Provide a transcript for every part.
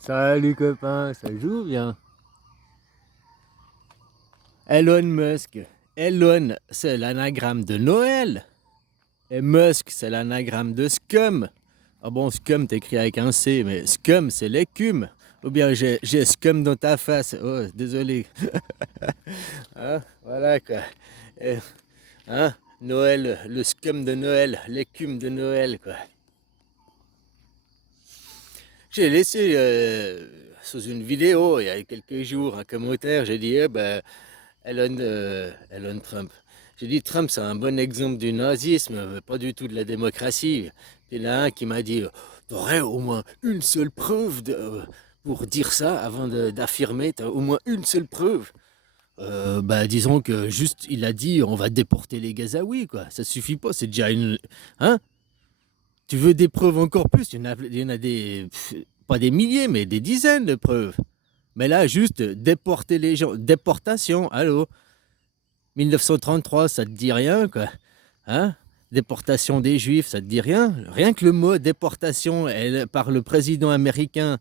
Salut copain, ça joue bien. Elon Musk. Elon, c'est l'anagramme de Noël. Et Musk, c'est l'anagramme de Scum. Ah bon, Scum t'écris avec un C, mais Scum, c'est l'écume. Ou bien j'ai Scum dans ta face. Oh, désolé. Hein, voilà quoi. Et, hein, Noël, le Scum de Noël, l'écume de Noël quoi. J'ai laissé sous une vidéo il y a quelques jours un commentaire. J'ai dit, eh ben, Elon Trump. J'ai dit Trump, c'est un bon exemple du nazisme, mais pas du tout de la démocratie. Il y en a un qui m'a dit, t'aurais au moins une seule preuve pour dire ça avant d'affirmer, t'as au moins une seule preuve. Bah, disons que juste, il a dit, on va déporter les Gazaouis, quoi. Ça suffit pas, c'est déjà une... Hein? Tu veux des preuves encore plus? Il y en a des... pas des milliers, mais des dizaines de preuves. Mais là, juste déporter les gens. Déportation, allô? 1933, ça te dit rien, quoi. Hein? Déportation des Juifs, ça te dit rien? Rien que le mot déportation par le président américain.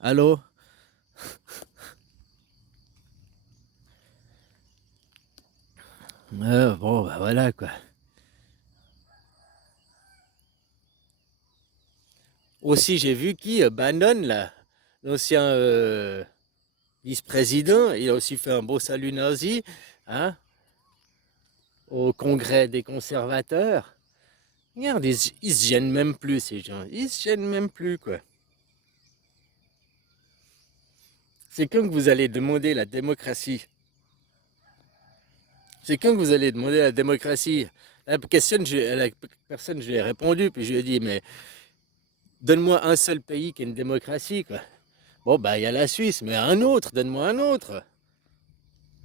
Allô? Bon, bah voilà, quoi. Aussi, j'ai vu qui? Bannon, là. L'ancien vice-président. Il a aussi fait un beau salut nazi. Hein? Au congrès des conservateurs. Regarde, ils se gênent même plus, ces gens. Ils se gênent même plus, quoi. C'est quand que vous allez demander la démocratie. C'est quand que vous allez demander la démocratie. La personne, je lui ai répondu, puis je lui ai dit, mais donne-moi un seul pays qui est une démocratie, quoi. Bon, bah, il y a la Suisse, mais un autre, donne-moi un autre.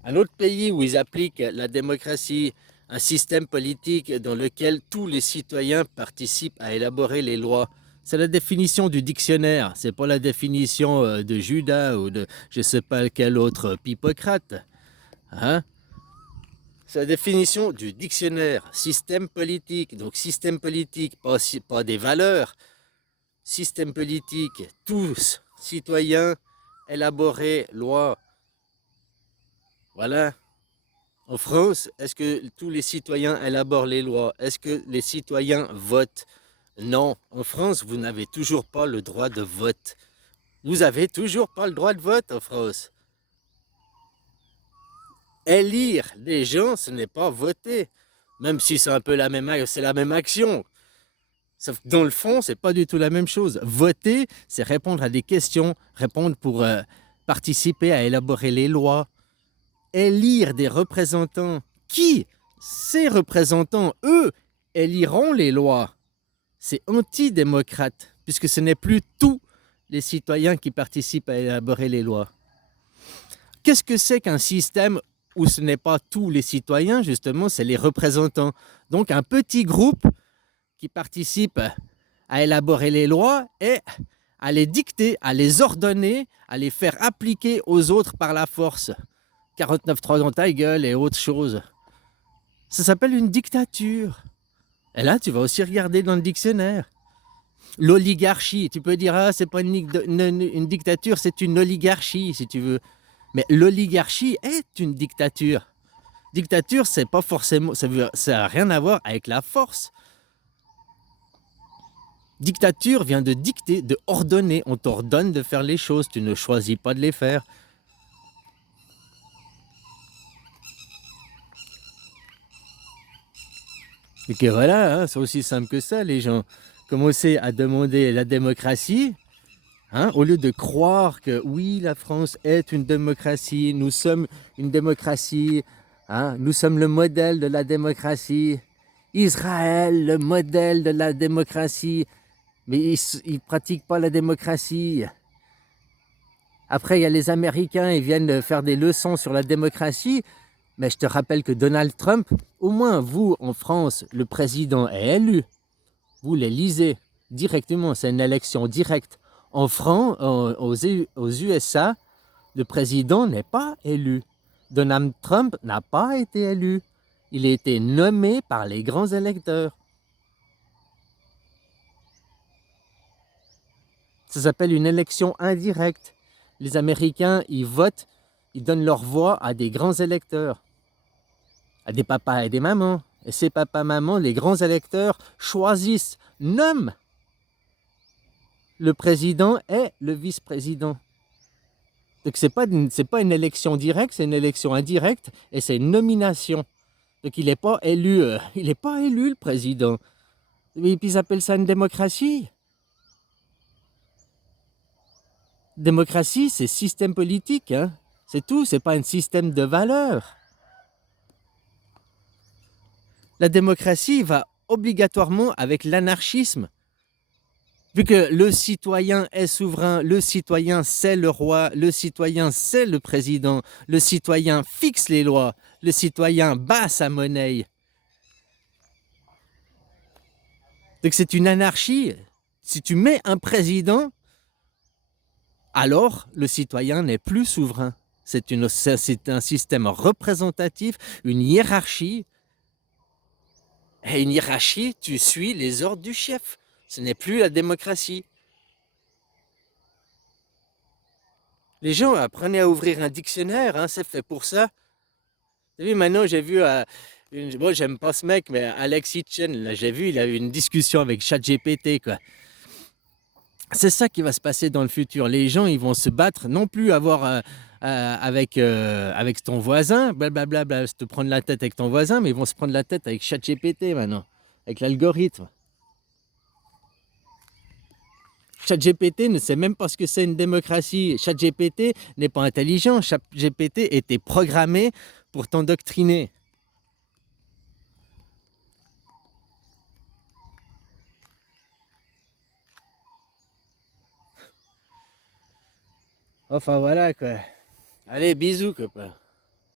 Un autre pays où ils appliquent la démocratie, un système politique dans lequel tous les citoyens participent à élaborer les lois. C'est la définition du dictionnaire, c'est pas la définition de Judas ou de je sais pas quel autre Hippocrate. Hein? C'est la définition du dictionnaire, système politique. Donc système politique, pas des valeurs. Système politique, tous, citoyens, élaborer loi. Voilà. En France, est-ce que tous les citoyens élaborent les lois? Est-ce que les citoyens votent? Non. En France, vous n'avez toujours pas le droit de vote. Vous avez toujours pas le droit de vote en France. Élire des gens, ce n'est pas voter. Même si c'est un peu c'est la même action. Sauf que dans le fond, c'est pas du tout la même chose. Voter, c'est répondre à des questions, répondre pour participer à élaborer les lois, élire des représentants. Qui? Ces représentants, eux, éliront les lois. C'est antidémocrate, puisque ce n'est plus tous les citoyens qui participent à élaborer les lois. Qu'est-ce que c'est qu'un système où ce n'est pas tous les citoyens, justement, c'est les représentants? Donc un petit groupe qui participe à élaborer les lois et à les dicter, à les ordonner, à les faire appliquer aux autres par la force. 49.3 dans ta gueule et autre chose. Ça s'appelle une dictature. Et là, tu vas aussi regarder dans le dictionnaire. L'oligarchie, tu peux dire, ah, c'est pas une dictature, c'est une oligarchie, si tu veux. Mais l'oligarchie est une dictature. Dictature, c'est pas forcément, ça n'a rien à voir avec la force. Dictature vient de dicter, de ordonner. On t'ordonne de faire les choses, tu ne choisis pas de les faire. Et que voilà, hein, c'est aussi simple que ça, les gens. Commencer à demander la démocratie, hein, au lieu de croire que oui, la France est une démocratie, nous sommes une démocratie, hein, nous sommes le modèle de la démocratie. Israël, le modèle de la démocratie. Mais ils ne pratiquent pas la démocratie. Après, il y a les Américains, ils viennent faire des leçons sur la démocratie. Mais je te rappelle que Donald Trump, au moins vous, en France, le président est élu. Vous l'élisez directement, c'est une élection directe. En France, aux USA, le président n'est pas élu. Donald Trump n'a pas été élu. Il a été nommé par les grands électeurs. Ça s'appelle une élection indirecte. Les Américains, ils votent, ils donnent leur voix à des grands électeurs, à des papas et des mamans. Et ces papas, mamans, les grands électeurs choisissent, nomment le président et le vice-président. Donc c'est pas une élection directe, c'est une élection indirecte et c'est une nomination. Donc il n'est pas élu, le président. Et puis ils appellent ça une démocratie. Démocratie, c'est système politique, hein. C'est tout, c'est pas un système de valeurs. La démocratie va obligatoirement avec l'anarchisme. Vu que le citoyen est souverain, le citoyen c'est le roi, le citoyen c'est le président, le citoyen fixe les lois, le citoyen bat sa monnaie. Donc c'est une anarchie. Si tu mets un président, alors le citoyen n'est plus souverain. C'est un système représentatif, une hiérarchie. Et une hiérarchie, tu suis les ordres du chef. Ce n'est plus la démocratie. Les gens apprenaient à ouvrir un dictionnaire, hein, c'est fait pour ça. Vous savez, maintenant j'ai vu, moi j'aime pas ce mec, mais Alex Hitchen, là j'ai vu, il a eu une discussion avec ChatGPT, quoi. C'est ça qui va se passer dans le futur. Les gens, ils vont se battre, non plus avec ton voisin, blablabla, se te prendre la tête avec ton voisin, mais ils vont se prendre la tête avec ChatGPT maintenant, avec l'algorithme. ChatGPT ne sait même pas ce que c'est une démocratie. ChatGPT n'est pas intelligent. ChatGPT était programmé pour t'endoctriner. Enfin voilà quoi. Allez, bisous copain.